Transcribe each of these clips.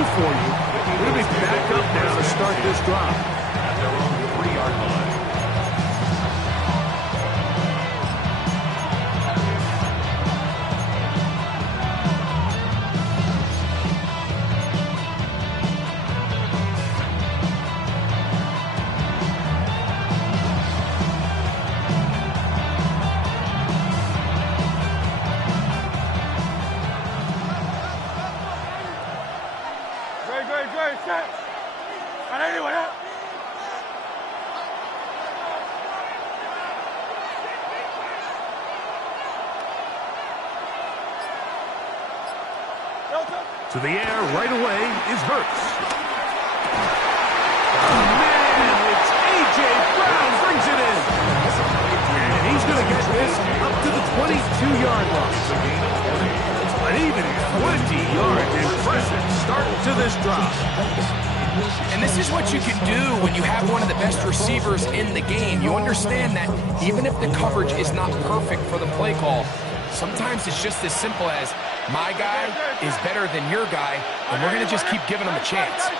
two for you. We'll be back up now to start this drive. At their own 3-yard line. To the air right away is Hurts. Oh, man, it's A.J. Brown brings it in. And he's going to get this up to the 22-yard line. An even 20 yards. Impressive start to this drive. And this is what you can do when you have one of the best receivers in the game. You understand that even if the coverage is not perfect for the play call, sometimes it's just as simple as my guy is better than your guy, and we're going to just keep giving him a chance.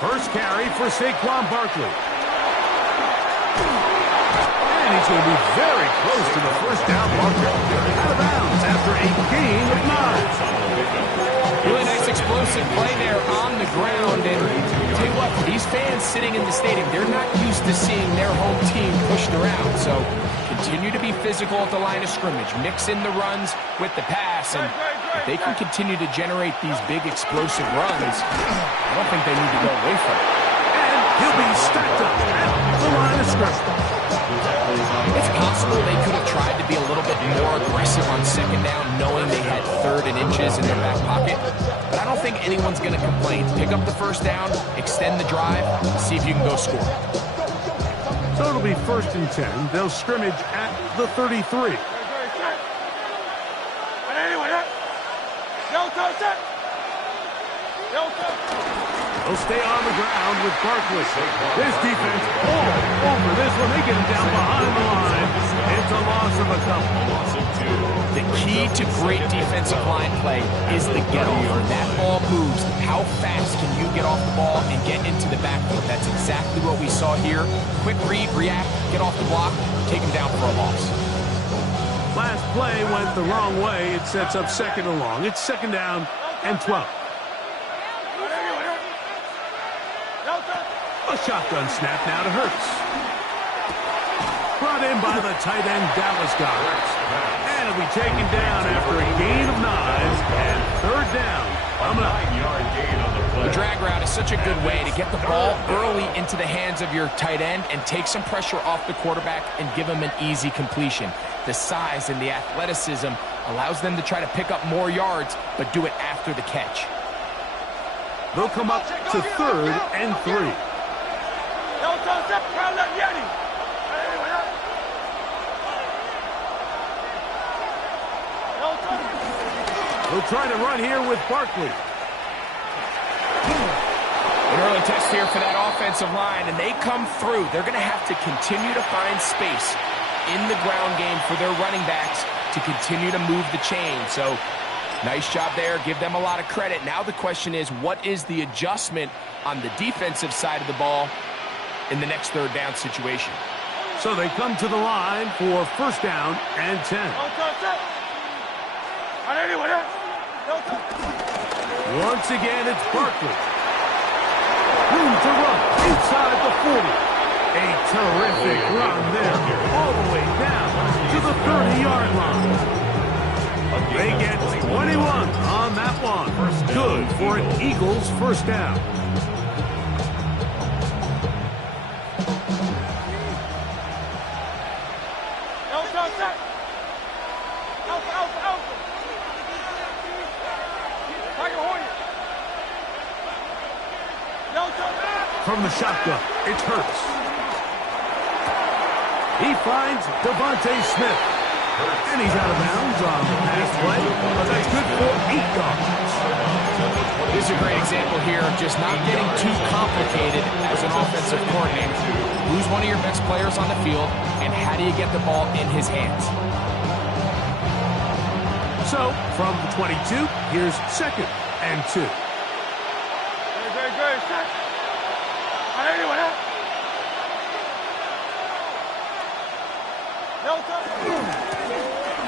First carry for Saquon Barkley. And he's going to be very close to the first down marker. Out of bounds after a gain of 9. Really nice explosive play there on the ground. And I'll tell you what, for these fans sitting in the stadium, they're not used to seeing their home team pushed around. So continue to be physical at the line of scrimmage. Mix in the runs with the pass. And if they can continue to generate these big explosive runs, I don't think they need to go away from it. And he'll be stacked up at the line of scrimmage. It's possible they could have tried to be a little bit more aggressive on second down, knowing they had 3rd and inches in their back pocket. But I don't think anyone's going to complain. Pick up the first down, extend the drive, see if you can go score. So it'll be 1st and 10. They'll scrimmage at the 33. They'll stay on the ground with Barkley. This defense all over this one. They get him down behind the line. It's a loss of a couple. The key to great defensive line play is the get-off. When that ball moves, how fast can you get off the ball and get into the backfield? That's exactly what we saw here. Quick read, react, get off the block, take him down for a loss. Last play went the wrong way. It sets up 2nd and long. It's 2nd down and 12. A shotgun snap now to Hurts. Brought in by the tight end Dallas Goedert. And it'll be taken down after a gain of 9 and 3rd down. Coming up. 9-yard gain on the play. The drag route is such a good way to get the ball early into the hands of your tight end and take some pressure off the quarterback and give him an easy completion. The size and the athleticism allows them to try to pick up more yards, but do it after the catch. They'll come up to 3rd and 3. They'll try to run here with Barkley. An early test here for that offensive line, and they come through. They're going to have to continue to find space in the ground game for their running backs to continue to move the chain. So nice job there. Give them a lot of credit. Now the question is, what is the adjustment on the defensive side of the ball in the next 3rd down situation? So they come to the line for 1st down and 10. Once again, it's Barkley. Room to run inside the 40. A terrific run there, all the way down to the 30-yard line. They get 21 on that one. Good for an Eagles 1st down. From the shotgun, it's Hurts. He finds Devontae Smith. And he's out of bounds on the pass play, but that's good for 8 yards. This is a great example here of just not getting too complicated as an offensive coordinator. Who's one of your best players on the field, and how do you get the ball in his hands? So, from the 22, here's 2nd and 2.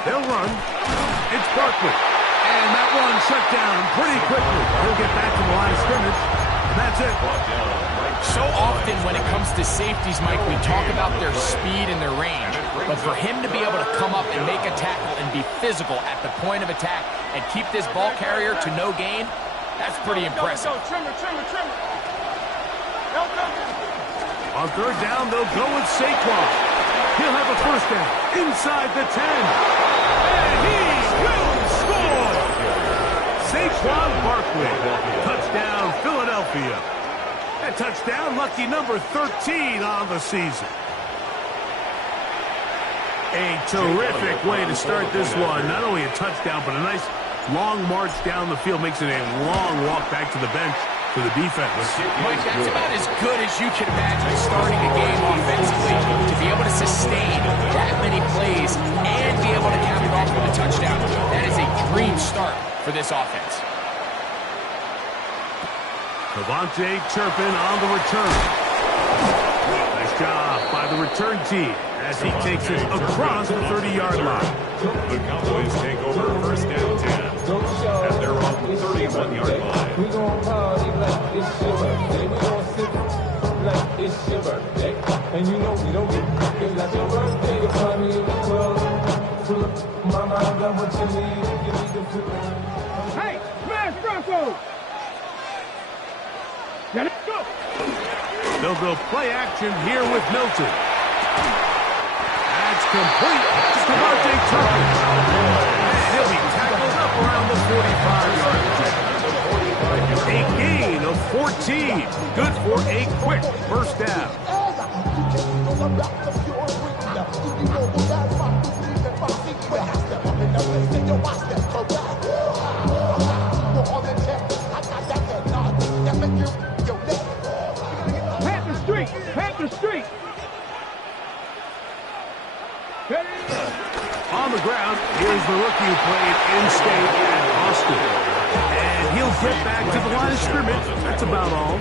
They'll run. It's Barkley. And that one shut down pretty quickly. He'll get back to the line of scrimmage. And that's it. So often when it comes to safeties, Mike, we talk about their speed and their range. But for him to be able to come up and make a tackle and be physical at the point of attack and keep this ball carrier to no gain, that's pretty impressive. On 3rd down, they'll go with Saquon. He'll have a 1st down inside the 10. And he will score! Saquon Barkley. Touchdown, Philadelphia. That touchdown, lucky number 13 on the season. A terrific way to start this one. Not only a touchdown, but a nice long march down the field. Makes it a long walk back to the bench for the defense. Mike, that's about as good as you can imagine starting a game offensively. To be able to sustain that many plays and be able to cap it off with a touchdown, that is a dream start for this offense. Devontae Turpin on the return. Nice job by the return team as he takes it across the 30-yard line. The Cowboys take over 1st down 10. And they're on the 31-yard line. We gon' party like it's your birthday. We gon' sip like it's your birthday. And you know we don't get it's like your birthday. You find me in the club. Full of mama, I got what you need. Give me the food. Hey, smash Bronco! Let it go! They'll go play action here with Milton. That's complete to Devontae Turpin. And he'll be tackled up around the 45-yard line. A gain of 14. Good for a quick 1st down. Panther Street! On the ground, here's the rookie who played in-state at Austin. And he'll get back to the line of scrimmage. That's about all.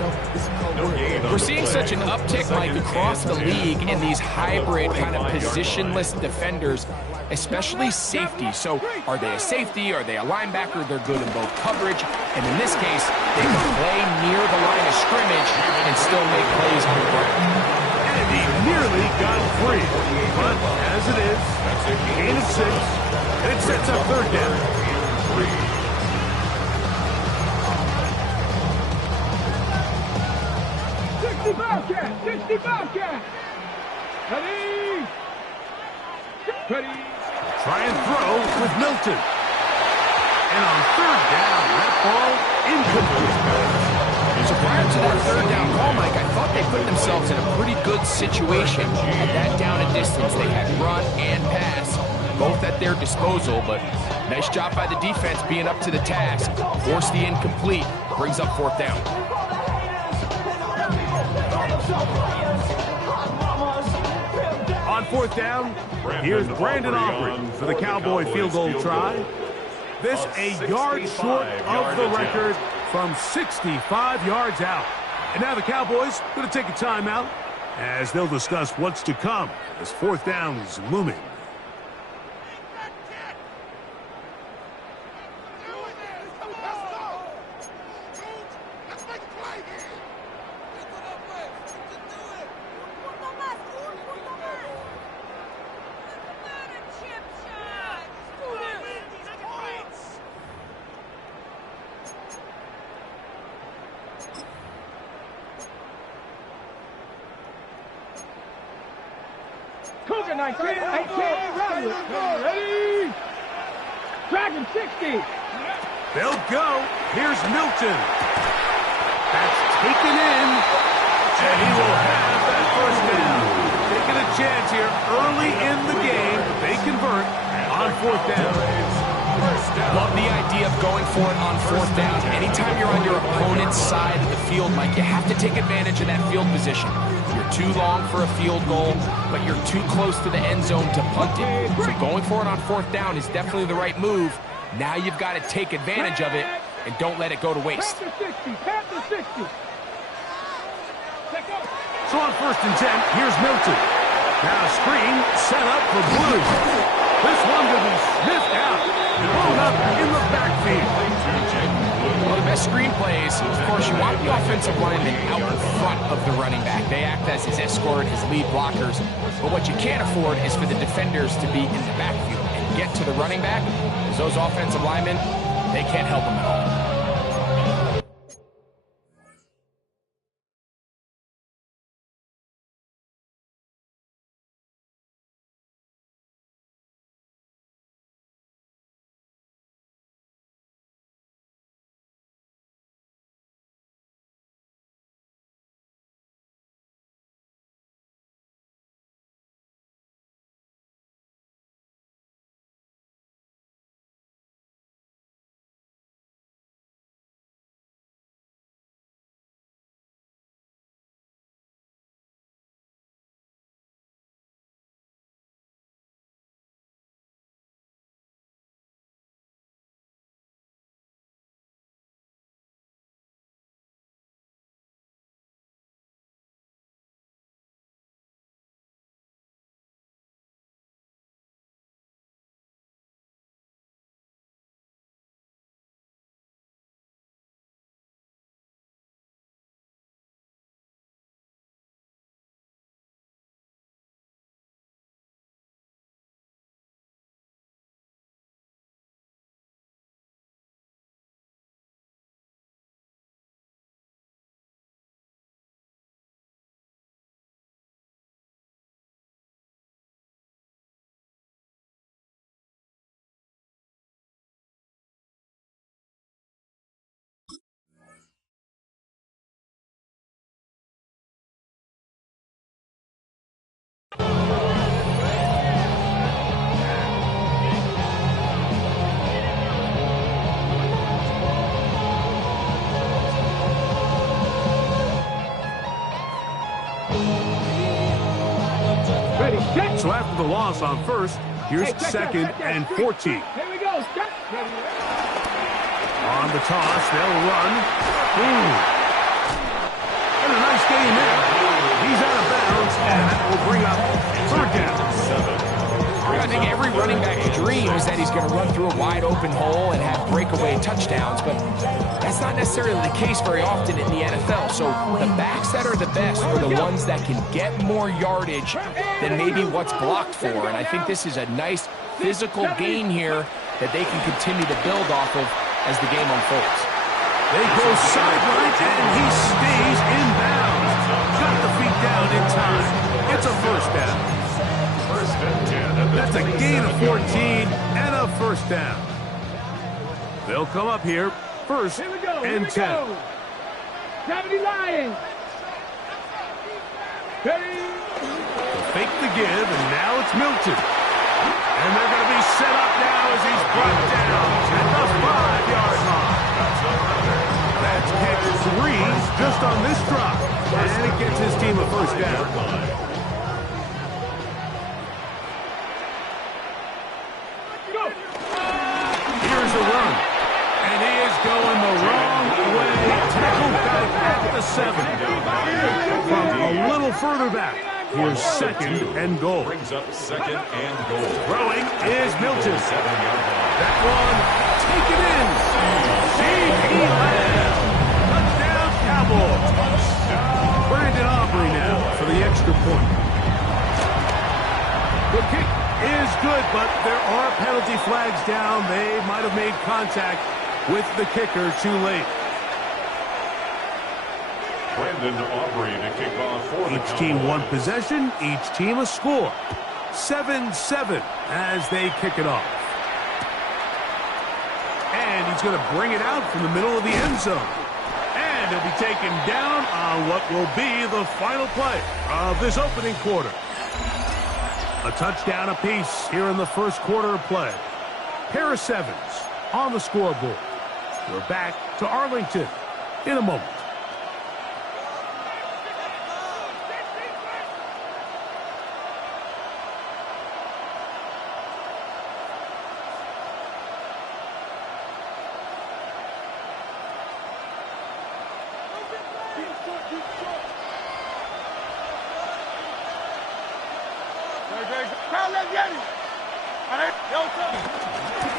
We're seeing such an uptick, Mike, across the league in these hybrid kind of positionless defenders, especially safety. So are they a safety? Are they a linebacker? They're good in both coverage. And in this case, they can play near the line of scrimmage and still make plays on the ground. And he nearly got free. But as it is, gain of 6. And it sets up 3rd down. 60 Bobcat! 60 Bobcat! Ready! Ready! Try and throw with Milton. And on 3rd down, that ball incomplete. So prior to that 3rd down call, Mike, I thought they put themselves in a pretty good situation at that down and distance. They had run and pass, both at their disposal, but nice job by the defense being up to the task. Force the incomplete, brings up 4th down. On 4th down, here's Brandon Aubrey for the Cowboy field goal try. This a yard short of the record from 65 yards out. And now the Cowboys going to take a timeout as they'll discuss what's to come as 4th down is looming. Cougar 19, 18, ready! Dragon 60! They'll go. Here's Milton. That's taken in. And he will have that 1st down. Taking a chance here early in the game. They convert on 4th down. Love the idea of going for it on 4th down. Anytime you're on your opponent's side of the field, Mike, you have to take advantage of that field position. You're too long for a field goal, but you're too close to the end zone to punt it. So going for it on 4th down is definitely the right move. Now you've got to take advantage of it and don't let it go to waste. Panther 60, Panther 60. So on 1st and 10, here's Milton. Now a screen set up for Blue. This one to be sniffed out and blown up in the backfield. Well, the best screen plays, of course, you want the offensive lineman out in front of the running back. They act as his escort, his lead blockers. But what you can't afford is for the defenders to be in the backfield and get to the running back, because those offensive linemen, they can't help him at all. So after the loss on 1st, here's 2nd and 14. Here we go. Stop. On the toss, they'll run. And a nice game there. He's out of bounds, and that will bring up 3rd down. I think every running back's dream is that he's going to run through a wide open hole and have breakaway touchdowns, but that's not necessarily the case very often in the NFL. So the backs that are the best are the ones that can get more yardage than maybe what's blocked for. And I think this is a nice physical gain here that they can continue to build off of as the game unfolds. They go sideline, and he stays in bounds. Got the feet down in time. It's a 1st down. 1st and 10. That's a gain of 14 and a 1st down. They'll come up here 1st and 10. Gravity Lions. Ready. Fake the give, and now it's Milton. And they're going to be set up now as he's brought down at the 5-yard line. That's catch 3 just on this drop. And it gets his team a 1st down. Here's a run. And he is going the wrong way. Tackled back at the 7. From a little further back. Here's 2nd and goal. Brings up 2nd and goal. Throwing is Milton. 7-yard line. That one, take it in. C.P. Lamb. Touchdown, Cowboys. Brandon Aubrey now for the extra point. The kick is good, but there are penalty flags down. They might have made contact with the kicker too late. Brandon Aubrey to kick off for the Each team one Cowboys. possession, each team a score. 7-7 as they kick it off. And he's going to bring it out from the middle of the end zone. And he'll be taken down on what will be the final play of this opening quarter. A touchdown apiece here in the 1st quarter of play. Pair of 7s on the scoreboard. We're back to Arlington in a moment.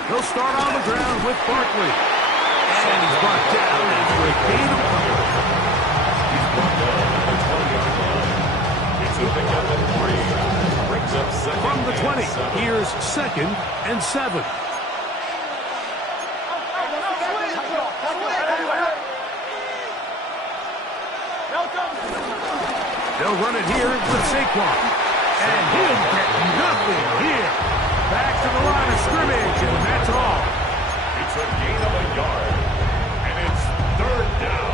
They'll start on the ground with Barkley. And he's brought down after a gain of He's brought down at the 20-yard line. It's a pickup at 3. Brings up second. from the 20. And 7. Here's 2nd and 7. They'll run it here with Saquon. And he'll get nothing here. Back to the line of scrimmage, and that's all. It's a gain of a yard. And it's 3rd down.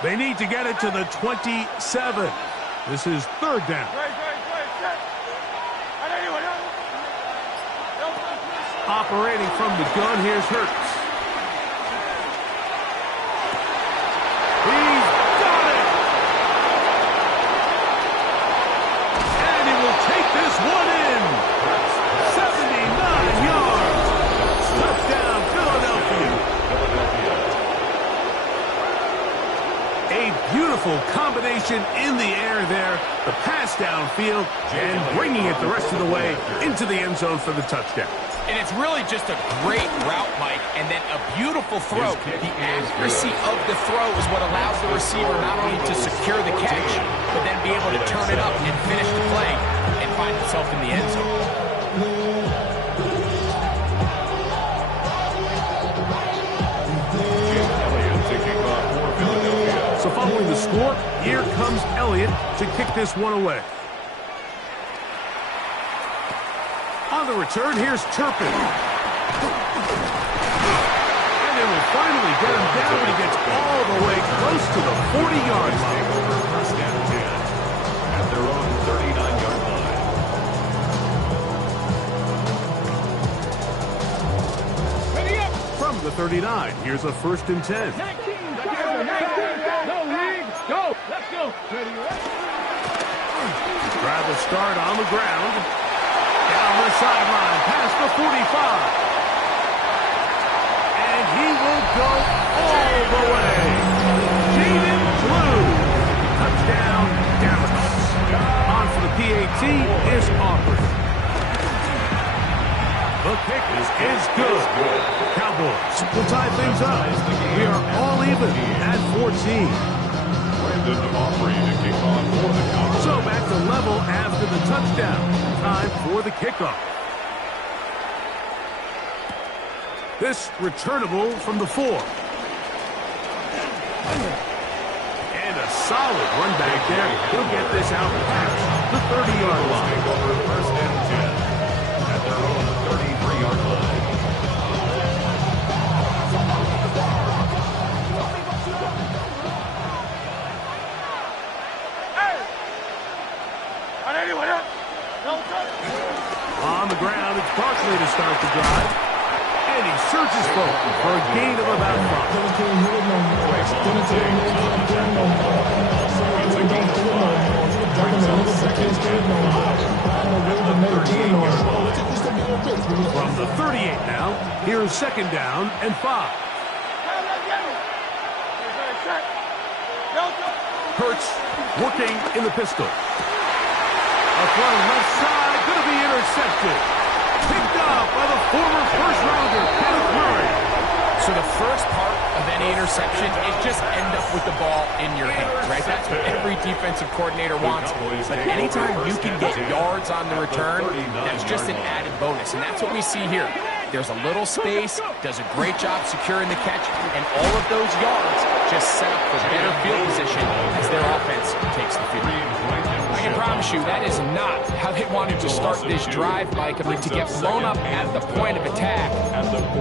They need to get it to the 27. This is 3rd down. Operating from the gun, here's Hurts. He's got it! And he will take this one in. 79 yards. Touchdown, Philadelphia. A beautiful combination in the air there. The pass downfield and bringing it the rest of the way into the end zone for the touchdown. And it's really just a great route, Mike, and then a beautiful throw. The accuracy of the throw is what allows the receiver not only to secure the catch, but then be able to turn it up and finish the play and find himself in the end zone. So following the score, here comes Elliott to kick this one away. On the return, here's Turpin. And they will finally get him down when he gets all the way close to the 40-yard line. Over 1st and 10 at their own 39-yard line. Ready up. From the 39, here's a 1st and 10. Go, Rig. Go. Let's go. Ready up. Try the start on the ground. Down the sideline, past the 45. And he will go all the way. Jaden Blue. Touchdown, Dallas. On for the PAT is Aubrey. The kick is good. Cowboys will tie things up. We are all even at 14. Brandon Aubrey to kick off for the Cowboys. So back to level after the touchdown. Time for the kickoff. This returnable from the 4. And a solid run back there. He'll get this out past the 30-yard line. Take over 1st and 10 at their own 33-yard line. On the ground, it's Barkley to start the drive. And he searches forward for a gain of about 5. It's a gain of 5. Brings up 2nd and 5 at the 38-yard line. From the 38 now, here's 2nd down and 5. Hurts working in the pistol. A throw left side, going to be intercepted. Picked up by the former first-rounder, Kenneth Murray. So the first part of any interception is just end up with the ball in your hands, right? That's what every defensive coordinator wants. But anytime you can get yards on the return, that's just an added bonus. And that's what we see here. There's a little space, does a great job securing the catch, and all of those yards just set up for better field position as their offense takes the field. I can promise you that is not how they wanted to start this drive, Mike. I mean, to get blown up at the point of attack,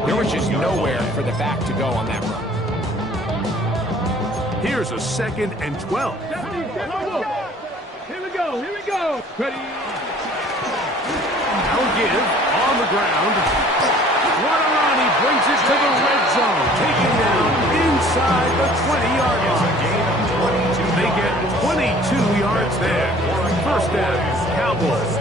there was just nowhere for the back to go on that run. Here's a 2nd and 12. Here we go. Here we go. Ready. Now give on the ground. What a run. He brings it to the red zone. Taken down inside inside the 20-yard line. They get 22 yards there. First down, Cowboys.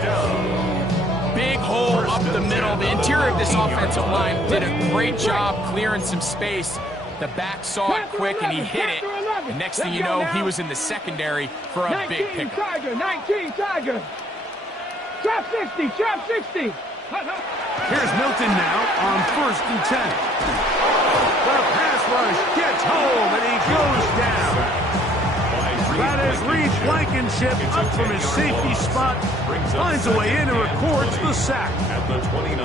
Big hole up the middle. The interior of this offensive line did a great job clearing some space. The back saw it quick, and he hit it. And next thing you know, he was in the secondary for a big pickup. Tiger, 19, Tiger. Trap 60, trap 60. Here's Milton now on 1st and 10. The pass rush gets home, and he goes down. That is Reed Blankenship up from his safety spot, finds a way in and records the sack.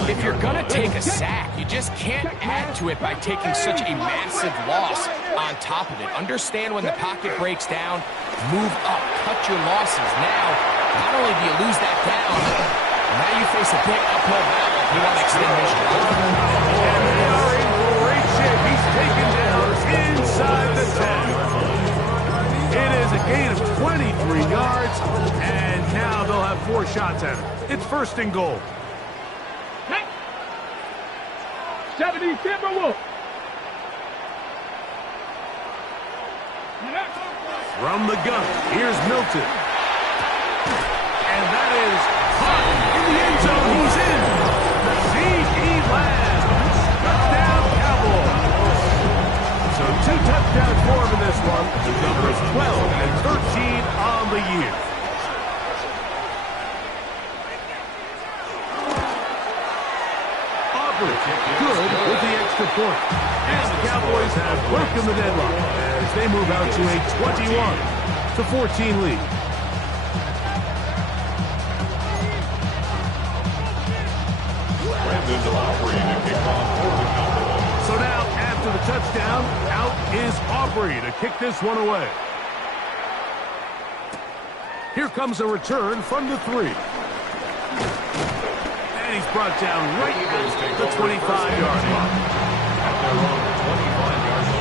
If you're going to take a sack, you just can't add to it by taking such a massive loss on top of it. Understand when the pocket breaks down, move up, cut your losses. Now, not only do you lose that down, now you face a big uphill battle if you want to extend this drive. And they are in great shape. He's taken down inside the 10. It is a gain of 23 yards, and now they'll have 4 shots at it. It's 1st and goal. 70 Timberwolves. From the gun, here's Milton. And that is caught in the end zone. He's in. C.E. Lamb. Touchdown, Cowboys. So 2 touchdowns for him in this one. The numbers 12 and 13 on the year. Aubrey, good with the extra point. And the Cowboys have broken the deadlock as they move out to a 21-14 lead. So now, after the touchdown, out is Aubrey to kick this one away. Here comes a return from the 3. And he's brought down right at the 25-yard line. At their own 25-yard line.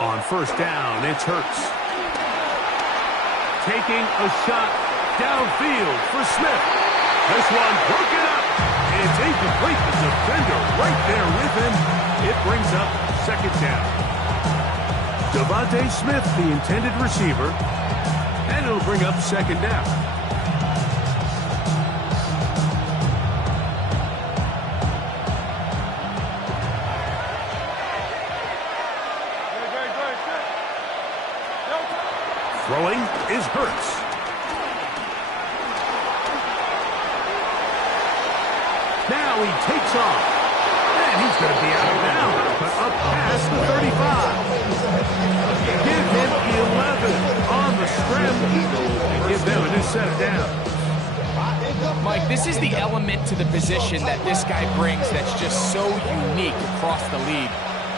On 1st down, it's Hurts. Taking a shot downfield for Smith. This one broken up. It's incomplete. The defender right there with him. It brings up 2nd down. Devontae Smith, the intended receiver. And it'll bring up 2nd down. Throwing is Hurts. Now he takes off. And he's going to be out of bounds, but up past the 35. Give him 11 on the scramble. Give them a new set of downs. Mike, this is the element to the position that this guy brings that's just so unique across the league.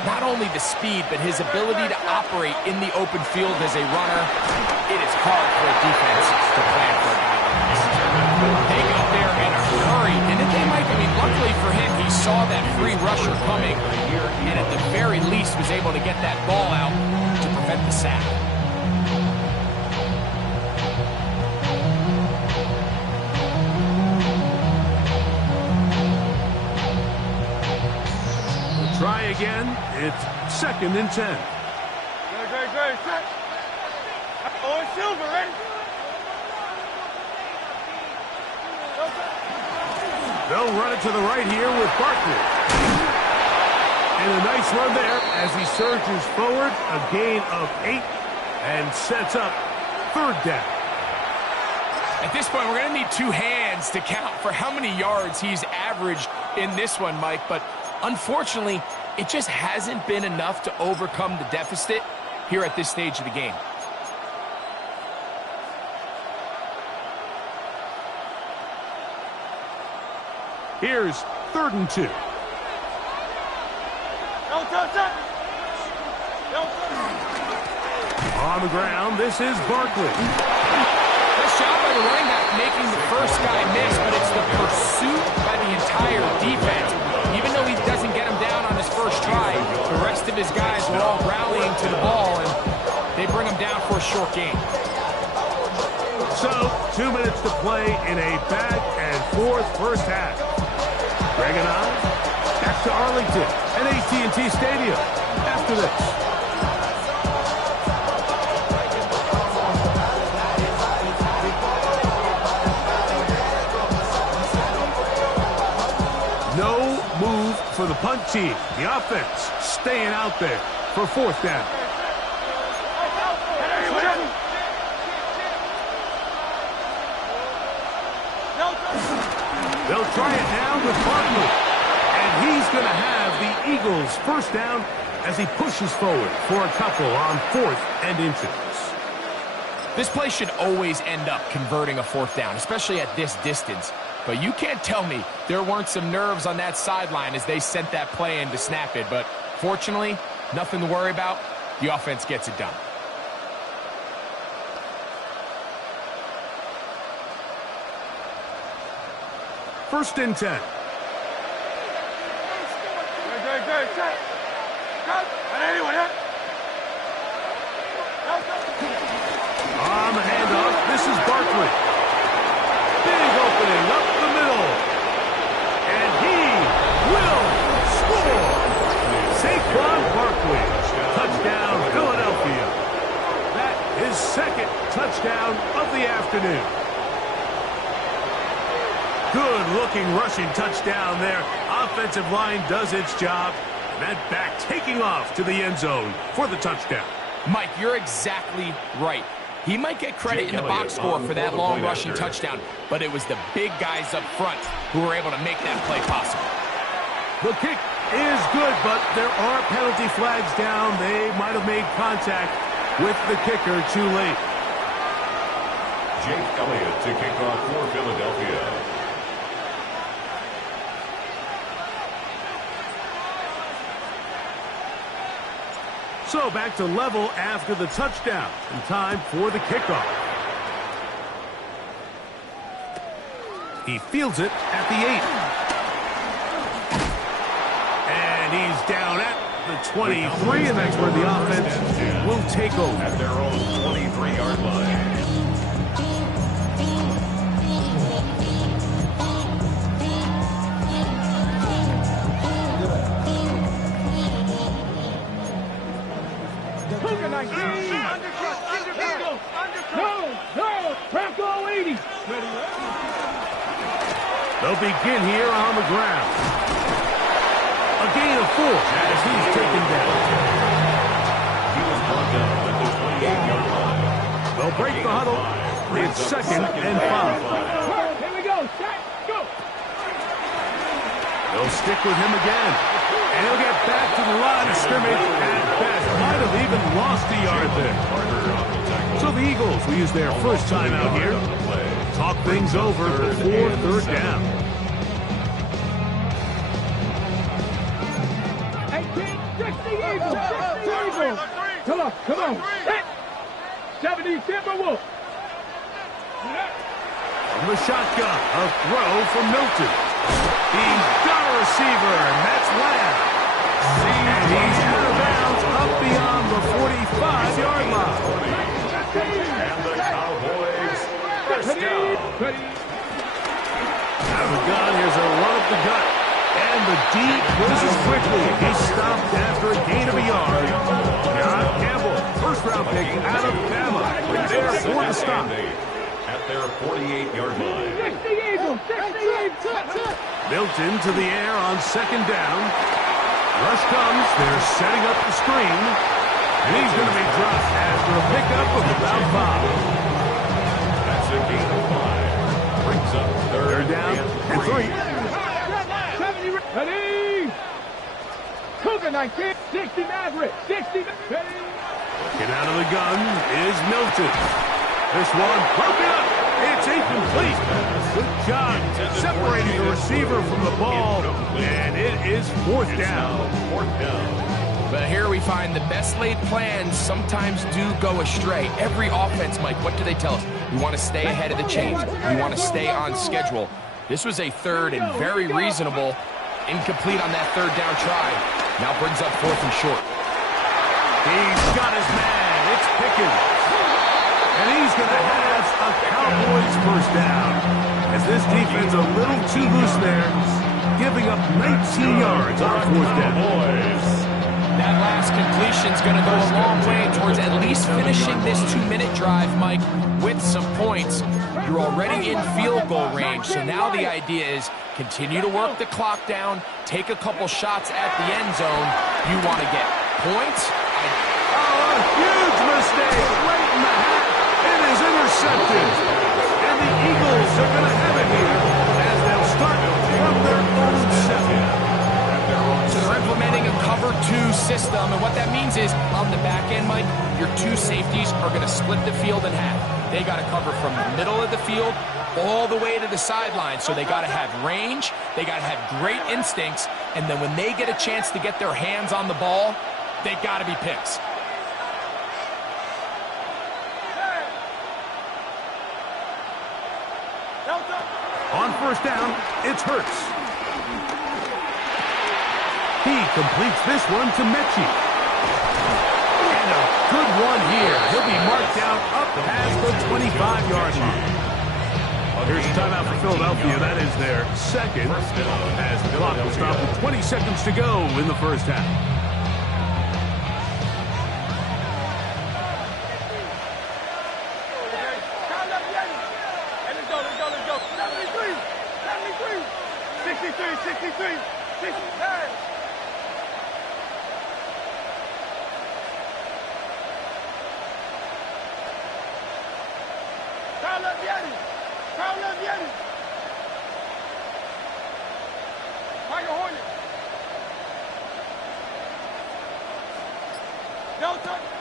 Not only the speed, but his ability to operate in the open field as a runner. It is hard for a defense to plan for a guy like this. They got there in a hurry, and luckily for him, he saw that free rusher coming, and at the very least was able to get that ball out to prevent the sack. Try again. It's 2nd and 10. Great. Set. Oh, Silver, ready? They'll run it to the right here with Barkley. And a nice run there as he surges forward. A gain of 8 and sets up 3rd down. At this point, we're going to need 2 hands to count for how many yards he's averaged in this one, Mike. But unfortunately, it just hasn't been enough to overcome the deficit here at this stage of the game. Here's 3rd and 2. On the ground, this is Barkley. Nice job by the running back making the first guy miss, but it's the pursuit by the entire defense. Even though he doesn't get him down on his first try, the rest of his guys are all rallying to the ball, and they bring him down for a short gain. So, 2 minutes to play in a back-and-forth first half. Greg and I, back to Arlington at AT&T Stadium after this. No move for the punt team. The offense staying out there for fourth down. They'll try it now with Barkley. And he's going to have the Eagles first down as he pushes forward for a couple on 4th and inches. This play should always end up converting a fourth down, especially at this distance. But you can't tell me there weren't some nerves on that sideline as they sent that play in to snap it. But fortunately, nothing to worry about. The offense gets it done. First and 10. On the handoff, this is Barkley. Big opening up the middle. And he will score. Saquon Barkley. Touchdown, Philadelphia. That is second touchdown of the afternoon. Good-looking rushing touchdown there. Offensive line does its job. That back taking off to the end zone for the touchdown. Mike, you're exactly right. He might get credit in the box score for that long rushing touchdown, but it was the big guys up front who were able to make that play possible. The kick is good, but there are penalty flags down. They might have made contact with the kicker too late. Jake Elliott to kick off for Philadelphia. So back to level after the touchdown. And time for the kickoff. He fields it at the 8. And he's down at the 23, and that's where the offense will take over. At their own 23-yard line. No, Bronco 80. They'll begin here on the ground. A gain of 4 as he's taken down. He was brought down at the 28-yard line. They'll break the huddle. It's second and 5. Here we go. Set, go. They'll stick with him again. And he'll get back to the line of scrimmage at best. Might have even lost a yard there. So the Eagles will use their first time out here. Talk things over before third down. 18, 60 Eagles. 60 Eagles. Come on. Hit. 70 Timberwolves. From the shotgun, a throw from Milton. He's got a receiver, and that's Lamb. And he's out of bounds up beyond the 45-yard line. And the Cowboys first down. Out of the gun, here's a run up the gut. And the deep closes quickly. He's stopped after a gain of a yard. John Campbell, first-round pick out of Bama. There for the stop. At their 48-yard line. 60 Eagles. 60 Eagles. Milton to the air on second down. Rush comes. They're setting up the screen. And he's going to be dropped after a pickup of about 5. That's a gain of 5. Brings up Third down and 3. 70 ready. Cougar 19. 60 Maverick. 60 ready. Get out of the gun is Milton. This one broken up. It's incomplete. Good job separating the receiver from the ball. And it is fourth down. Fourth down. But here we find the best laid plans sometimes do go astray. Every offense, Mike, what do they tell us? We want to stay ahead of the chains. We want to stay on schedule. This was a third and very reasonable. Incomplete on that third down try. Now brings up 4th and short. He's got his man. It's Pickens. And he's going to have a Cowboys first down. As this defense a little too loose there, giving up 19 yards on 4th down. That last completion's going to go a long way towards at least finishing this 2-minute drive, Mike, with some points. You're already in field goal range, so now the idea is continue to work the clock down, take a couple shots at the end zone. You want to get points. A huge mistake late in the half. It is intercepted. And the Eagles are going to have it here as they'll start from their own 7. So they're implementing a cover 2 system, and what that means is on the back end, Mike, your 2 safeties are going to split the field in half. They got to cover from the middle of the field all the way to the sideline, so they got to have range, they got to have great instincts, and then when they get a chance to get their hands on the ball, they got to be picks. On first down, it's Hurts. He completes this one to Mechie. And a good one here. He'll be marked down up past the 25-yard line. Here's a timeout for Philadelphia. That is their second, as the clock will stop with 20 seconds to go in the first half.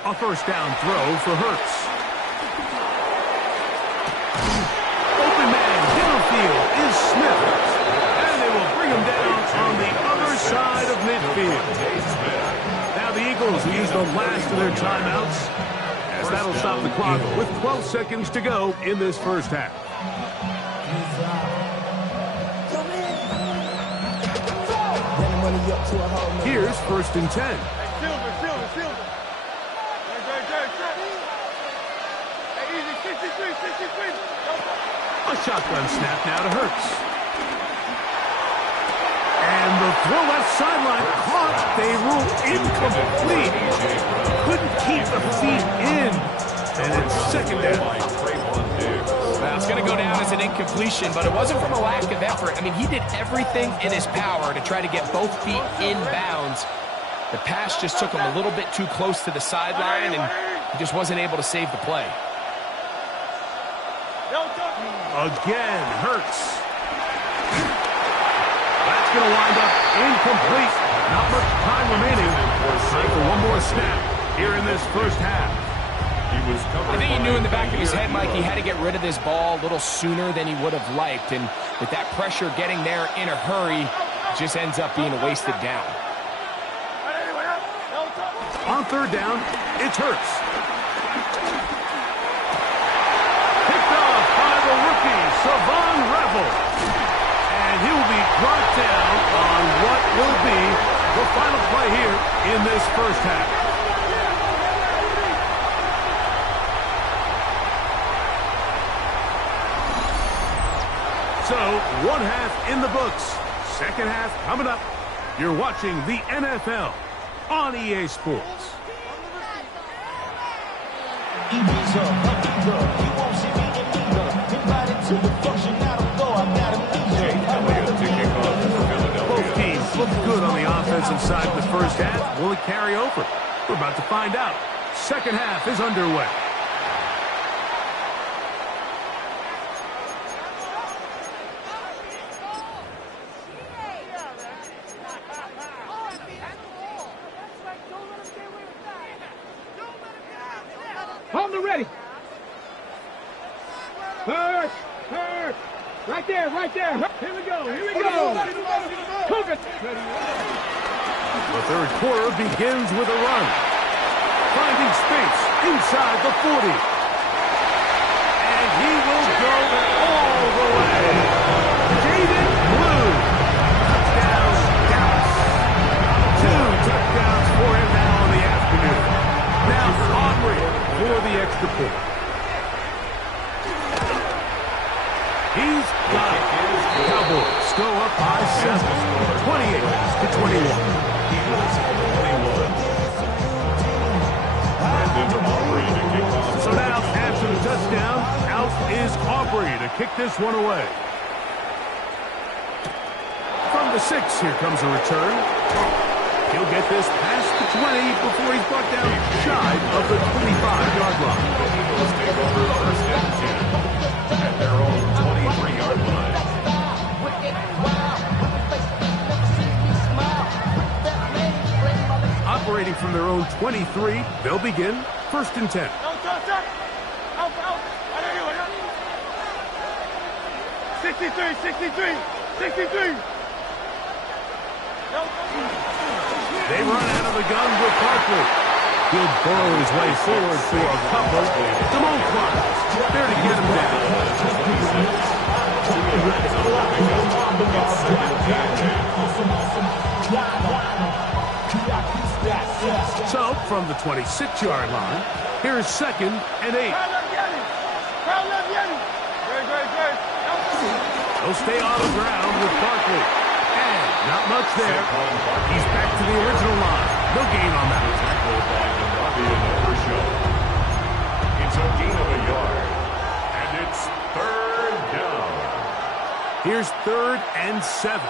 A first down throw for Hurts. Open man downfield is Smith. And they will bring him down on the other side of midfield. Now the Eagles will use the last of their timeouts, as that'll stop the clock with 12 seconds to go in this first half. Here's 1st and 10. A shotgun snap now to Hurts. And the throw left sideline caught. They rule incomplete. Couldn't keep the feet in. And it's 2nd down. Well, it's going to go down as an incompletion, but it wasn't from a lack of effort. I mean, he did everything in his power to try to get both feet in bounds. The pass just took him a little bit too close to the sideline, and he just wasn't able to save the play. Again, Hurts. That's going to wind up incomplete. Not much time remaining. Time for one more snap here in this first half. I think he knew in the back of his head, Mike, he had to get rid of this ball a little sooner than he would have liked. And with that pressure getting there in a hurry, it just ends up being a wasted down. On 3rd down, it's Hurts. Savon Revel. And he'll be brought down on what will be the final play here in this first half. So, 1 half in the books. 2nd half coming up. You're watching the NFL on EA Sports. Both teams look good on the offensive side of the first half. Will it carry over? We're about to find out. 2nd half is underway. Hold them ready. Hurt. Right there. Here we go. Cook it. The third quarter begins with a run. Finding space inside the 40. And he will go all the way. Jaden Blue. Touchdown, Dallas. 2 touchdowns for him now in the afternoon. Now Aubrey for the extra point. He's got it. Cowboys go up by 7, 28-21. So now, after the touchdown, out is Aubrey to kick this one away. From the 6, here comes a return. He'll get this past the 20 before he's brought down shy of the 25-yard line. Eagles take over first and 10 at their own 23-yard line. Operating from their own 23, they'll begin first and 10. 63. They run out of the gun with Barkley. He'll burrow his way forward for a couple. Damone Clark there to get him down. So, from the 26-yard line, here's 2nd and 8. He'll stay on the ground with Barkley. And not much there. He's back to the original line. No gain on that. Tackled by Demavian Overshow. It's a gain of a yard. And it's 3rd down. Here's 3rd and 7.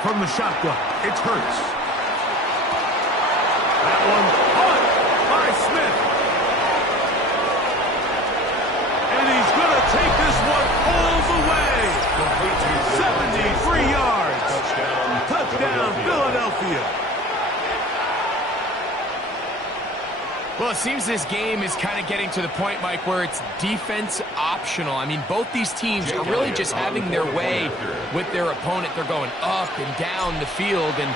From the shotgun, it's Hurts. That one caught by Smith. And he's going to take this one all the way. 73 yards. Touchdown, Philadelphia. Well, it seems this game is kind of getting to the point, Mike, where it's defense optional. I mean, both these teams are really just having their way with their opponent. They're going up and down the field, and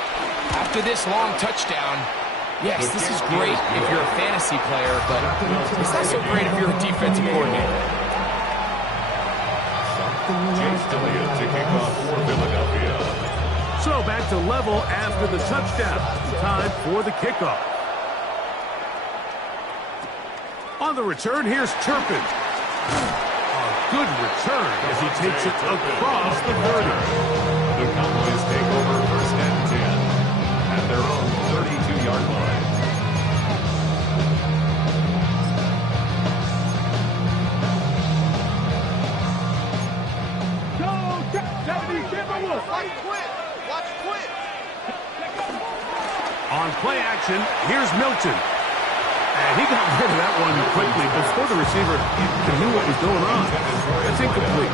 after this long touchdown, yes, this is great if you're a fantasy player, but it's not so great if you're a defensive coordinator. James Elliott to kick off for Philadelphia. So back to level after the touchdown. Time for the kickoff. On the return, here's Turpin. A good return as he takes it across the 30. The Cowboys take over first and 10 at their own 32-yard line. On play action, here's Milton. And he got rid of that one quickly before the receiver even knew what was going on. That's incomplete.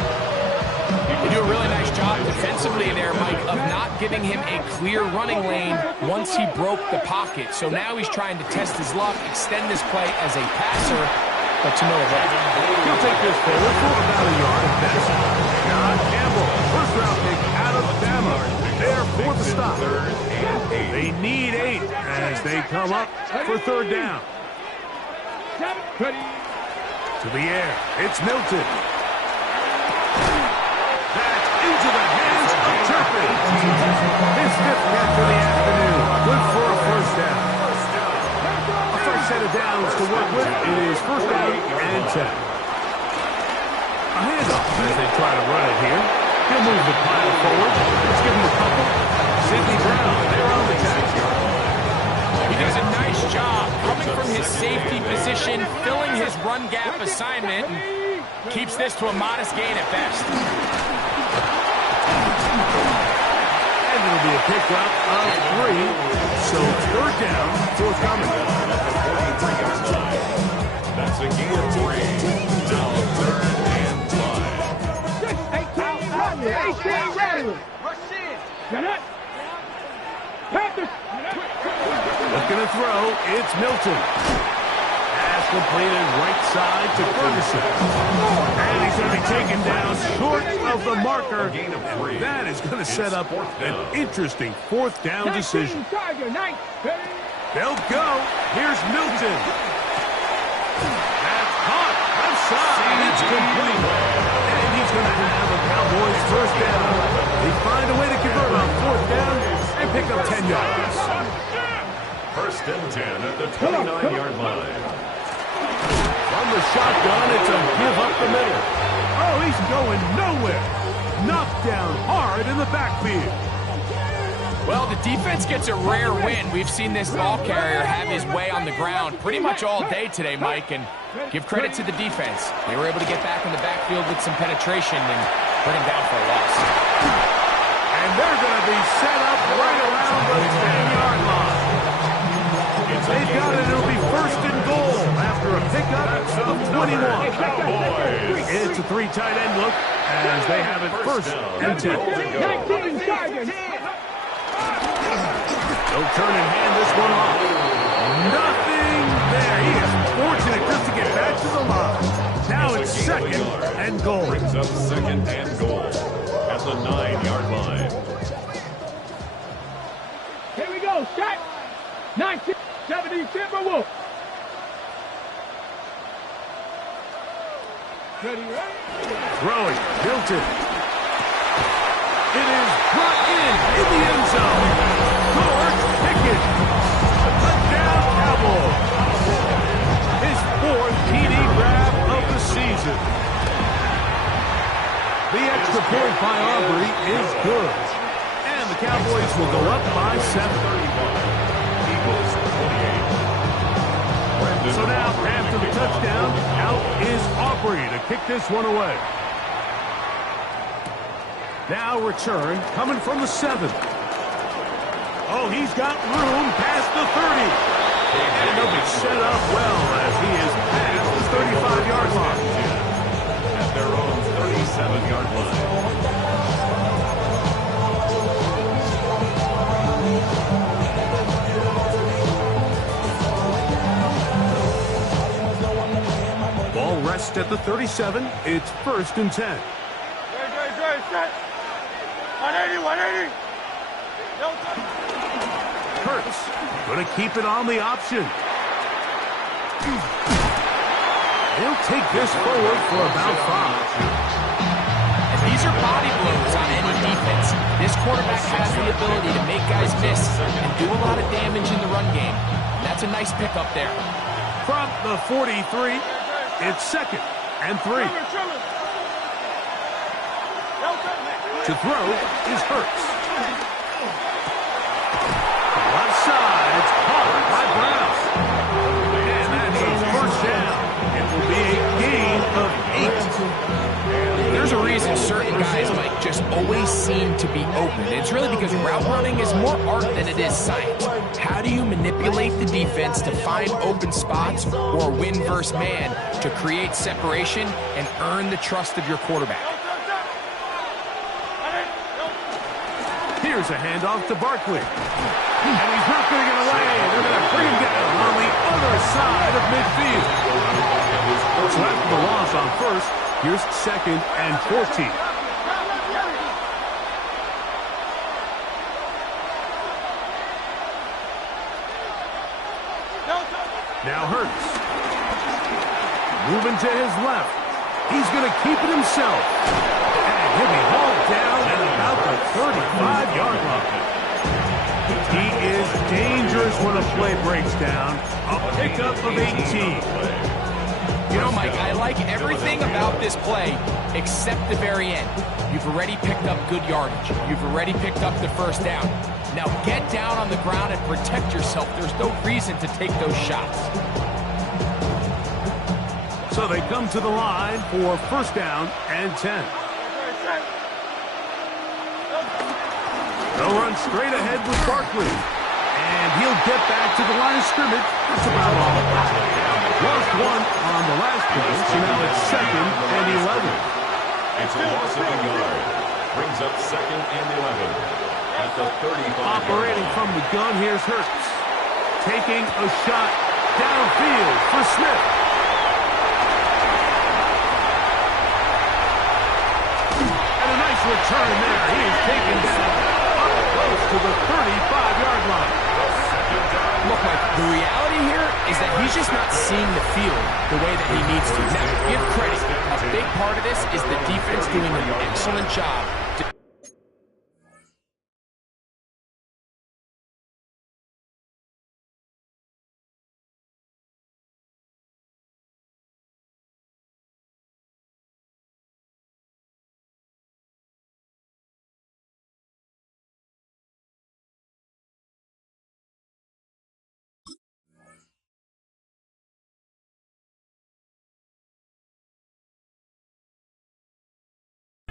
You do a really nice job defensively there, Mike, of not giving him a clear running lane once he broke the pocket. So now he's trying to test his luck, extend this play as a passer, but to no avail. He'll take this forward for about a yard at best. John Campbell, first-round pick out of Bama, there for the stop. They need 8 as they come up for 3rd down. To the air, it's Milton. That's into the hands of Turpin. His 5th catch for the afternoon. Good for a first down. A fresh set of downs to work with. It is 1st down and 10. A handoff as they try to run it here. He'll move the pile forward. Let's give him a couple. Sidney Brown, they're on the tax. He does a nice job coming from his safety position, filling his run gap assignment, and keeps this to a modest gain at best. And it'll be a pickup of 3. So 3rd down forthcoming. That's a gain of 3. Now 3rd and 5. 18 ready. Panthers. Looking going to throw. It's Milton. Pass completed right side to Ferguson. And he's going to be taken down short of the marker. That is going to set up an interesting fourth down decision. They'll go. Here's Milton. That's caught. Left side. It's complete. And he's going to have a Cowboys first down. They find a way to convert on fourth down and pick up 10 yards. First and 10 at the 29-yard line. From the shotgun, it's a give up the middle. Oh, he's going nowhere. Knocked down hard in the backfield. Well, the defense gets a rare win. We've seen this ball carrier have his way on the ground pretty much all day today, Mike, and give credit to the defense. They were able to get back in the backfield with some penetration and bring him down for a loss. And they're going to be set up right around the 10-yard line. They've got it. It'll be first and goal after a pickup of 21. It's a three tight end look as they have it first and 10. They'll turn and hand this one off. Nothing there. He is fortunate just to get back to the line. Now it's second and goal. Brings up second and goal at the 9-yard line. Here we go, set. 1970 Timberwolves. Ready, ready? Throwing, Milton. It is brought in the end zone. George Pickens. Touchdown, Cowboys. His fourth TD grab of the season. The extra point by Aubrey is good. And the Cowboys will go up by 7. So now, after the touchdown, out is Aubrey to kick this one away. Now return, coming from the 7. Oh, he's got room past the 30. And he'll be set up well as he is past the 35-yard line. At their own 37-yard line. Ball rests at the 37. It's first and 10. Set. 180. Kurtz going to keep it on the option. He'll take this forward for about 5. And these are body blows on any defense. This quarterback has the ability to make guys miss and do a lot of damage in the run game. And that's a nice pickup there. From the 43, it's second and 3. To throw is Hurts. Left side, it's caught by Brown. And that is first down. It will be a gain of 8. There's a reason certain guys, Mike, just always seem to be open. It's really because route running is more art than it is science. How do you manipulate the defense to find open spots or win versus man to create separation and earn the trust of your quarterback? Here's a handoff to Barkley. And he's not going to get away. They're going to bring him down on the other side of midfield. So after the loss on first, here's second and 14. Now Hurts. Moving to his left. He's going to keep it himself. And he'll be hauled down at about the 35-yard line. He is dangerous when a play breaks down. A pickup of 18. You know, Mike, I like everything about this play except the very end. You've already picked up good yardage. You've already picked up the first down. Now get down on the ground and protect yourself. There's no reason to take those shots. So they come to the line for first down and 10. They'll run straight ahead with Barkley. And he'll get back to the line of scrimmage. That's about all. Lost one on the last play, so now it's second and 11. It's a loss of a yard. Brings up second and 11 at the 35. Operating from the gun, here's Hurts. taking a shot downfield for Smith. And a nice return there. He is taken down up close to the 35-yard line. Look, Mike, the reality here is that he's just not seeing the field the way that he needs to. Now, give credit. A big part of this is the defense doing an excellent job.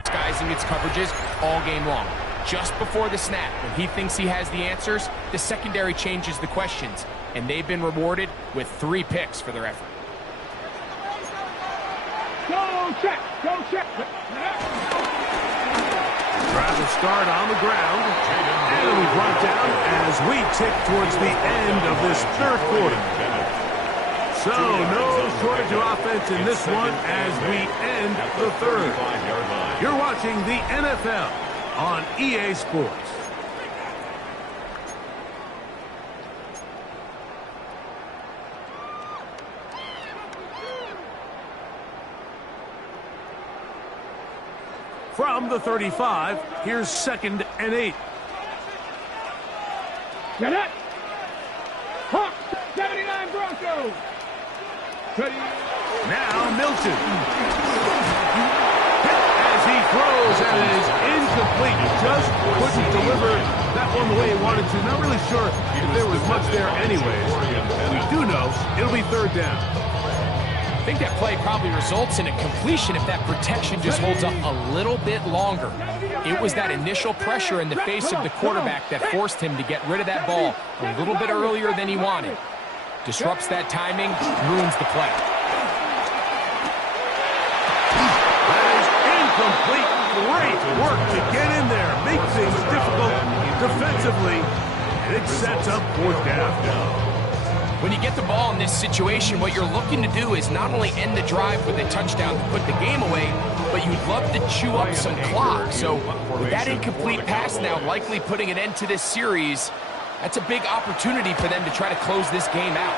Disguising its coverages all game long. Just before the snap, when he thinks he has the answers, the secondary changes the questions, and they've been rewarded with 3 picks for their effort. Go check! Go check! Trying to start on the ground, and it'll be brought down as we tick towards the end of this third quarter. So, no shortage of offense in this one as we end the third. You're watching the NFL on EA Sports. From the 35, here's 2nd and 8. Get it! Hawks, 79 Broncos! Now Milton. As he throws, and it is incomplete. He just couldn't deliver that one the way he wanted to. Not really sure if there was much there anyways. We do know it'll be 3rd down. I think that play probably results in a completion if that protection just holds up a little bit longer. It was that initial pressure in the face of the quarterback that forced him to get rid of that ball a little bit earlier than he wanted. Disrupts that timing, ruins the play. That is incomplete. Great work to get in there, make things difficult defensively, and it sets up 4th down. When you get the ball in this situation, what you're looking to do is not only end the drive with a touchdown to put the game away, but you'd love to chew up some clock. So with that incomplete pass now likely putting an end to this series, that's a big opportunity for them to try to close this game out.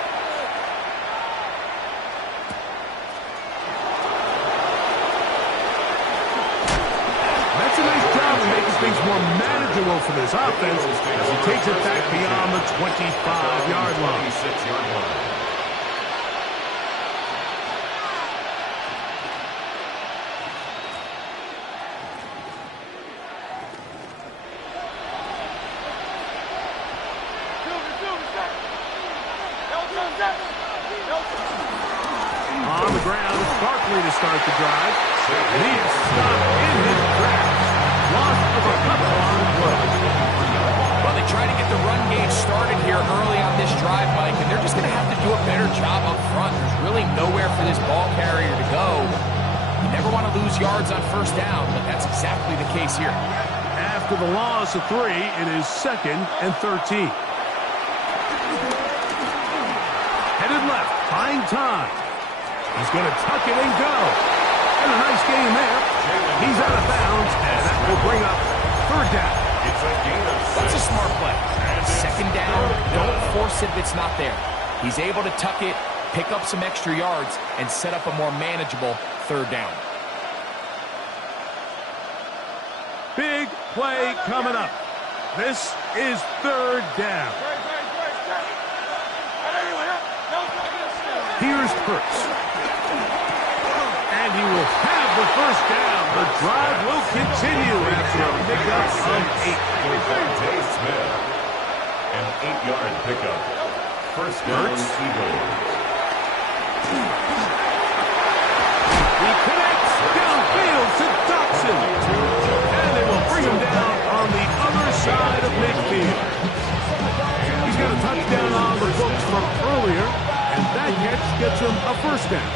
That's a nice job of making things more manageable for this offense as he takes it back beyond the 25-yard line. On the ground, it's Barkley to start the drive. And he is stopped in his tracks. Loss of a couple on the play. Well, they try to get the run game started here early on this drive, Mike, and they're just going to have to do a better job up front. There's really nowhere for this ball carrier to go. You never want to lose yards on 1st down, but that's exactly the case here. After the loss of 3, it is 2nd and 13. Headed left, buying time. He's going to tuck it and go. And a nice game there. He's out of bounds, and that will bring up 3rd down. That's a smart play. 2nd down, don't force it if it's not there. He's able to tuck it, pick up some extra yards, and set up a more manageable 3rd down. Big play coming up. This is 3rd down. Here's Hurts. And he will have the 1st down. The drive will continue after a pickup of 8. Smith. An 8-yard pickup. 1st down, Eagles. He connects downfield to Dotson. And they will bring him down on the other side of midfield. He's got a touchdown on the books from earlier, and that catch gets him a 1st down.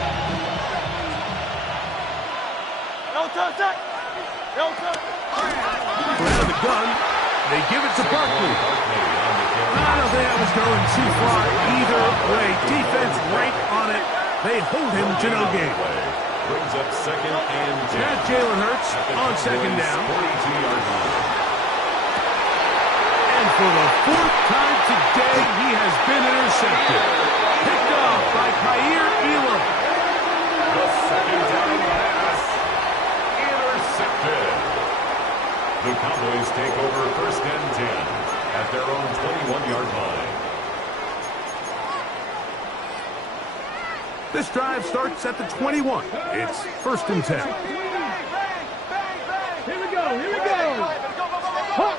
Out of the gun, they give it to Barkley. I don't think that was going too far either way. Defense right on it. They hold him to no gain. Brings up second and 10. Now Jalen Hurts on second down. 42-yard line. And for the fourth time today, he has been intercepted. Picked off by Kaiir Elam. The second down pass. Intercepted. The Cowboys take over first and 10 at their own 21-yard line. This drive starts at the 21. It's first and 10. Here we go, here we go. Huh.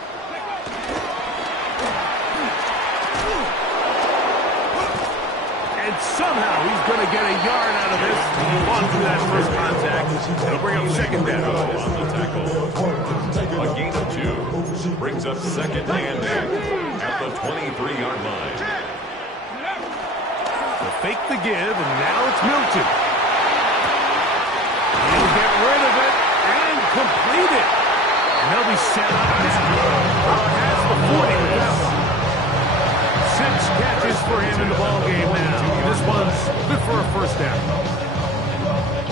And somehow he's going to get a yard out of this. On through that first contact. It'll bring up second down. On the tackle. A gain of 2. Brings up second and 8 at the 23-yard line. Fake the give, and now it's Milton. He'll get rid of it and complete it. And they'll be set up now. Past the 40 with that one. 6 catches for him in the ballgame now. This one's good for a first down.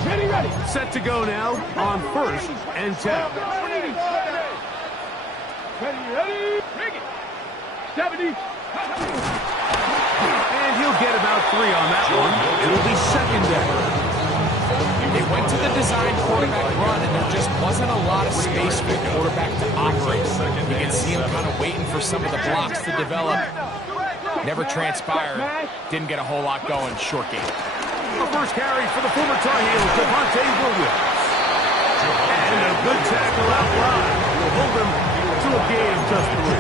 Ready. Set to go now on first and 10. Ready. Bring it. 70. And he'll get about 3 on that one. It'll be second down. They went to the design quarterback run, and there just wasn't a lot of space for the quarterback to operate. You can see him kind of waiting for some of the blocks to develop. Never transpired. Didn't get a whole lot going. Short game. The first carry for the former Tar Heel, Javonte Williams. And a good tackle out wide will hold him to a gain of just 3.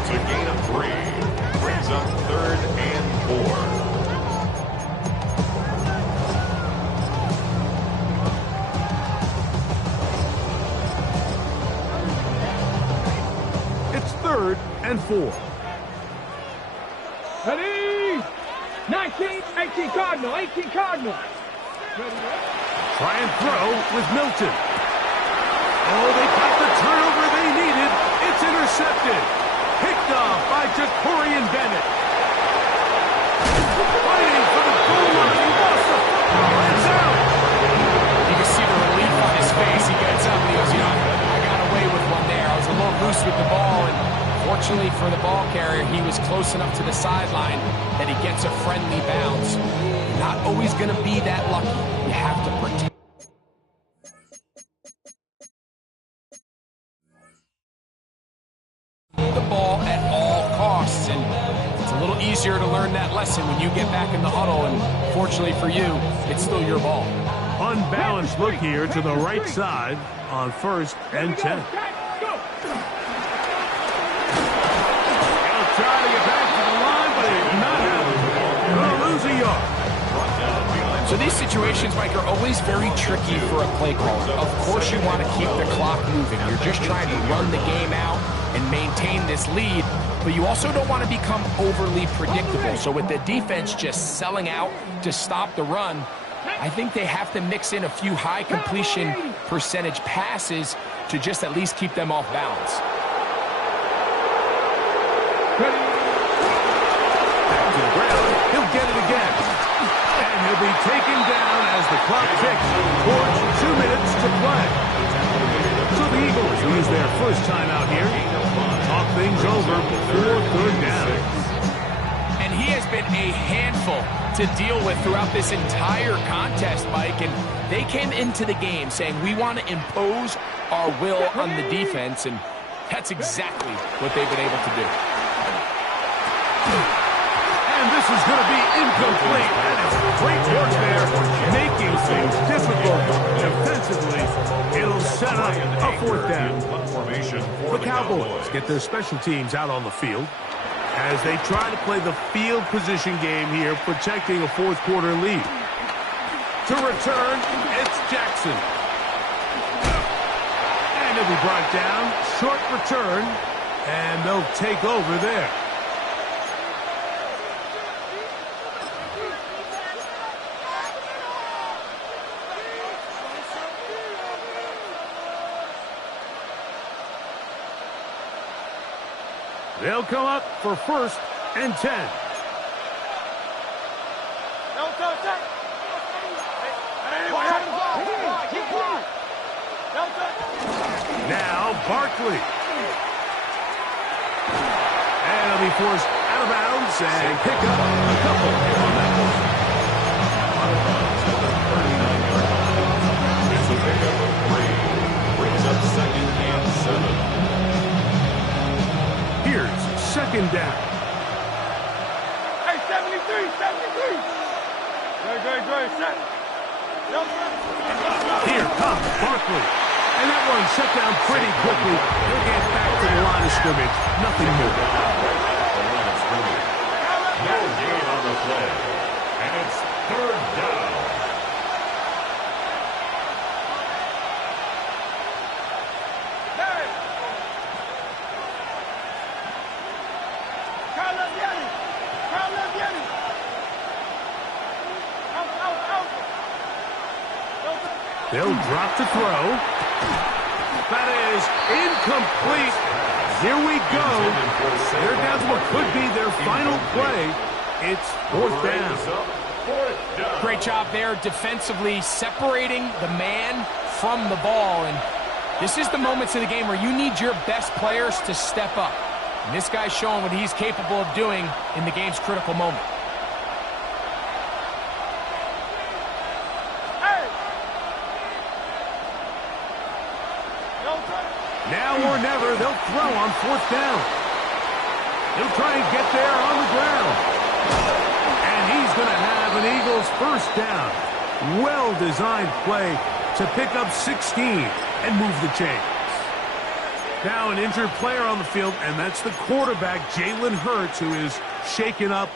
It's a gain of 3. Brings up third and 4. It's third and 4. Ready. 19, 18 Cardinal, 18 Cardinal. Try and throw with Milton. Oh, they got the turnover they needed. It's intercepted. Picked off by Jacorian Bennett. Fighting for the goal line. He lost the football. It's out. You can see the relief on his face. He gets up and he goes, you know, I got away with one there. I was a little loose with the ball, and fortunately for the ball carrier, he was close enough to the sideline that he gets a friendly bounce. Not always going to be that lucky. You have to protect the ball at all costs, and it's a little easier to learn that lesson when you get back in the huddle, and fortunately for you, it's still your ball. Unbalanced look here to the right side on first and 10. Go. He'll try to get back to the line, but it's not happening. Going to lose a yard. So these situations, Mike, are always very tricky for a play caller. Of course you want to keep the clock moving. You're just trying to run the game out and maintain this lead, but you also don't want to become overly predictable. So with the defense just selling out to stop the run, I think they have to mix in a few high completion percentage passes to just at least keep them off balance. Back to the ground. He'll get it again. And he'll be taken down as the clock ticks towards 2 minutes to play. So the Eagles use their first timeout here. Talk things over before third down. And he has been a handful to deal with throughout this entire contest, Mike. And they came into the game saying, we want to impose our will on the defense. And that's exactly what they've been able to do. And this is going to be incomplete. That is great work there, making things difficult defensively. It'll set up a fourth down. The Cowboys get their special teams out on the field as they try to play the field position game here, protecting a fourth quarter lead. To return, it's Jackson. And he'll be brought down. Short return, and they'll take over there. They'll come up for 1st and 10. Now Barkley. And he'll be forced out of bounds and pick up a couple on that one. It's a pickup of 3. Brings up 2nd and 7. Here's 2nd down. Hey, 73, 73. Great, set. Here comes Barkley. And that one shut down pretty quickly. He'll get back to the line of scrimmage. Nothing more. No gain on the play. And it's 3rd down. They'll drop to throw. That is incomplete. Here we go. They're down to what could be their final play. It's 4th down. Great job there defensively, separating the man from the ball. And this is the moments of the game where you need your best players to step up. And this guy's showing what he's capable of doing in the game's critical moment. Now or never, they'll throw on 4th down. He'll try and get there on the ground. And he's going to have an Eagles 1st down. Well-designed play to pick up 16 and move the chains. Now an injured player on the field, and that's the quarterback, Jalen Hurts, who is shaken up.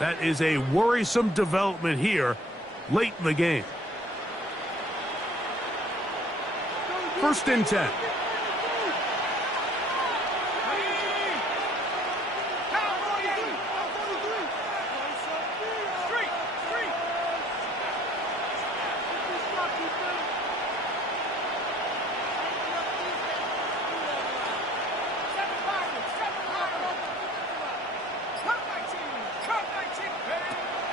That is a worrisome development here late in the game. 1st and 10.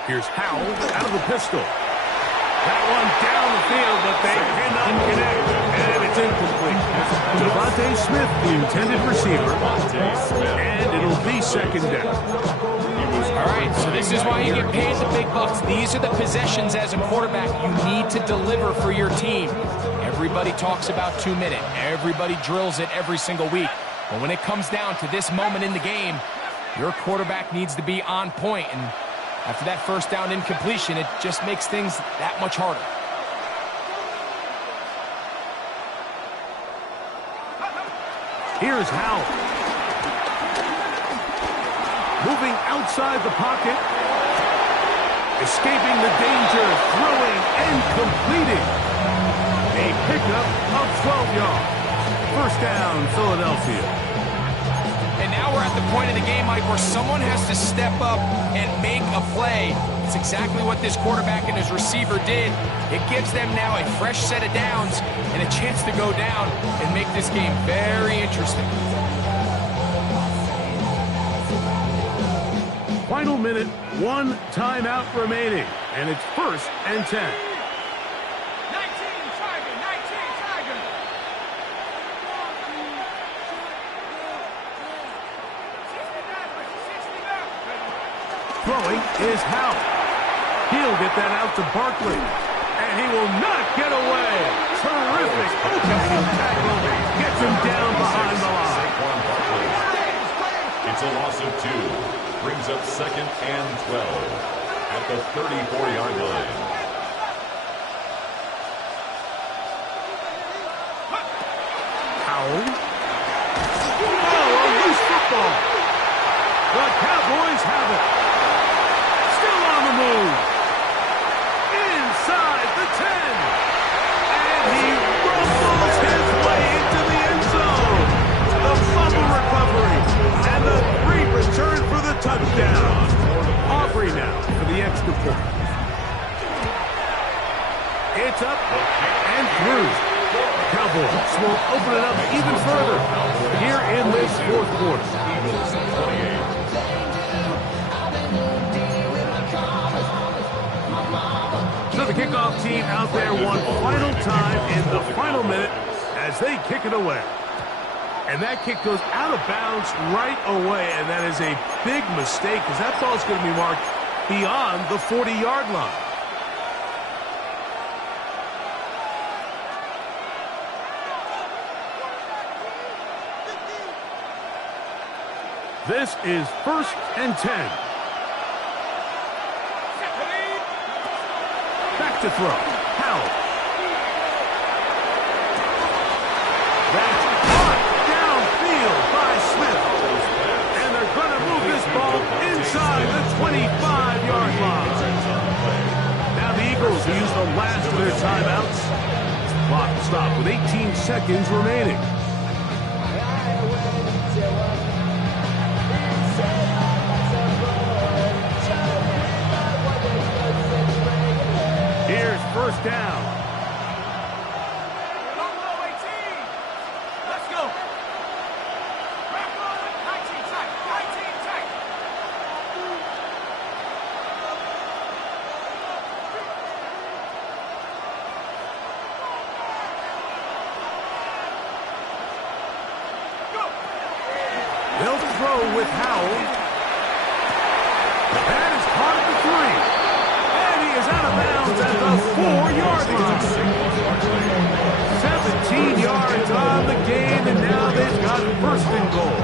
Here's Howell out of the pistol. That one down the field, but they cannot connect. And it's incomplete. Devontae Smith, the intended receiver. And it'll be 2nd down. All right, so this is why you get paid the big bucks. These are the possessions as a quarterback you need to deliver for your team. Everybody talks about 2-minute. Everybody drills it every single week. But when it comes down to this moment in the game, your quarterback needs to be on point. And after that 1st down incompletion, it just makes things that much harder. Here's Howell. Moving outside the pocket. Escaping the danger, throwing and completing. A pickup of 12 yards. 1st down, Philadelphia. And now we're at the point of the game, Mike, where someone has to step up and make a play. It's exactly what this quarterback and his receiver did. It gives them now a fresh set of downs and a chance to go down and make this game very interesting. Final minute, 1 timeout remaining, and it's 1st and 10. 19 Tiger. Throwing is Howell. He'll get that out to Barkley. And he will not get away. Terrific opening tackle. Gets him down behind the line. It's a loss of 2. Brings up 2nd and 12 at the 34-yard line. Howell. Oh, a loose football. The Cowboys have it. Still on the move. Inside the 10. And he rumbles his way into the end zone. The fumble recovery. And the great return for the touchdown. Aubrey now for the extra point. It's up and through. Cowboys will open it up even further here in this fourth quarter. Eagles 28. So the kickoff team out there one final time in the final minute as they kick it away. And that kick goes out of bounds right away, and that is a big mistake because that ball is going to be marked beyond the 40-yard line. This is 1st and 10. Back to throw. Howell. That's caught downfield by Smith. And they're going to move this ball inside the 25-yard line. Now the Eagles use the last of their timeouts. Clock will stop with 18 seconds remaining. Here's 1st down. Let's go. Back on it. 19 tight. 19 tight. They'll throw with Howell. That is caught at the 3. And he is out of bounds at the 4-yard line. 17 yards on the gain, and now they've got 1st and goal.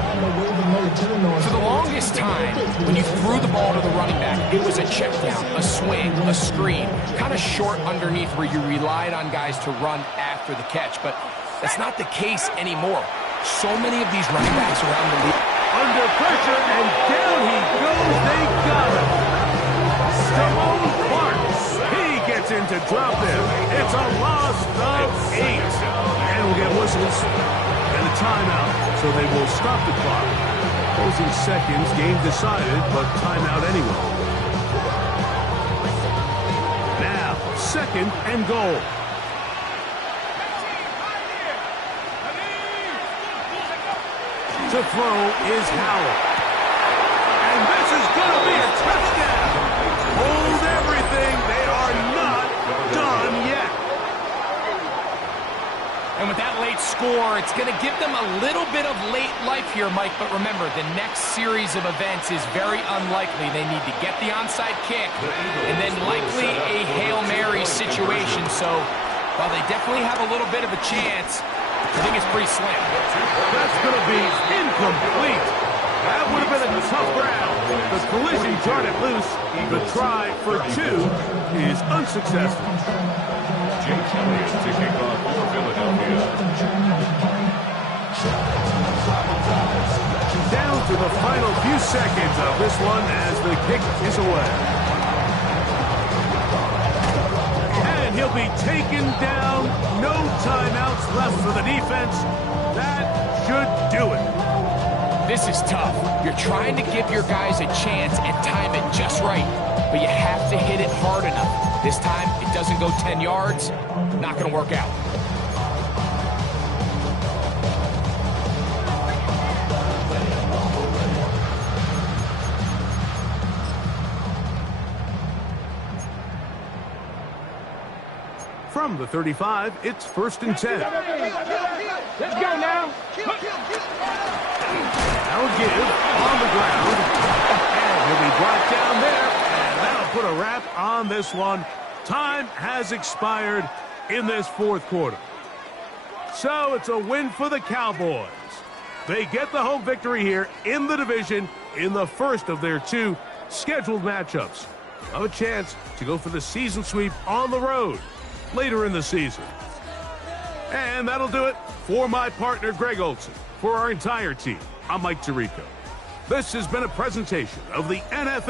For the longest time, when you threw the ball to the running back, it was a check down, a swing, a screen, kind of short underneath where you relied on guys to run after the catch. But that's not the case anymore. So many of these running backs around the league. Under pressure, and down he goes. They got him. Stephon Clark. He gets in to drop him. It's a loss of 8. And we'll get whistles and a timeout, so they will stop the clock. Closing seconds, game decided, but timeout anyway. Now, 2nd and goal. To throw is Howell. And this is going to be a touchdown. Hold everything. They are not done yet. And with that late score, it's going to give them a little bit of late life here, Mike. But remember, the next series of events is very unlikely. They need to get the onside kick and then likely a Hail Mary situation. So while they definitely have a little bit of a chance, I think it's pretty slim. That's going to be incomplete. That would have been a tough ground. The collision jarred it loose. The try for 2 is unsuccessful. Jake Elliott to kick off for Philadelphia. Down to the final few seconds of this one as the kick is away. And he'll be taken down. No timeouts left for the defense. That should do it. This is tough. You're trying to give your guys a chance and time it just right, but you have to hit it hard enough. This time, it doesn't go 10 yards. Not going to work out. From the 35, it's 1st and 10. Let's go now. Now give on the ground. And he'll be brought down there. And that'll put a wrap on this one. Time has expired in this 4th quarter. So it's a win for the Cowboys. They get the home victory here in the division in the first of their 2 scheduled matchups. Have a chance to go for the season sweep on the road later in the season. And that'll do it for my partner, Greg Olson. For our entire team, I'm Mike Tirico. This has been a presentation of the NFL.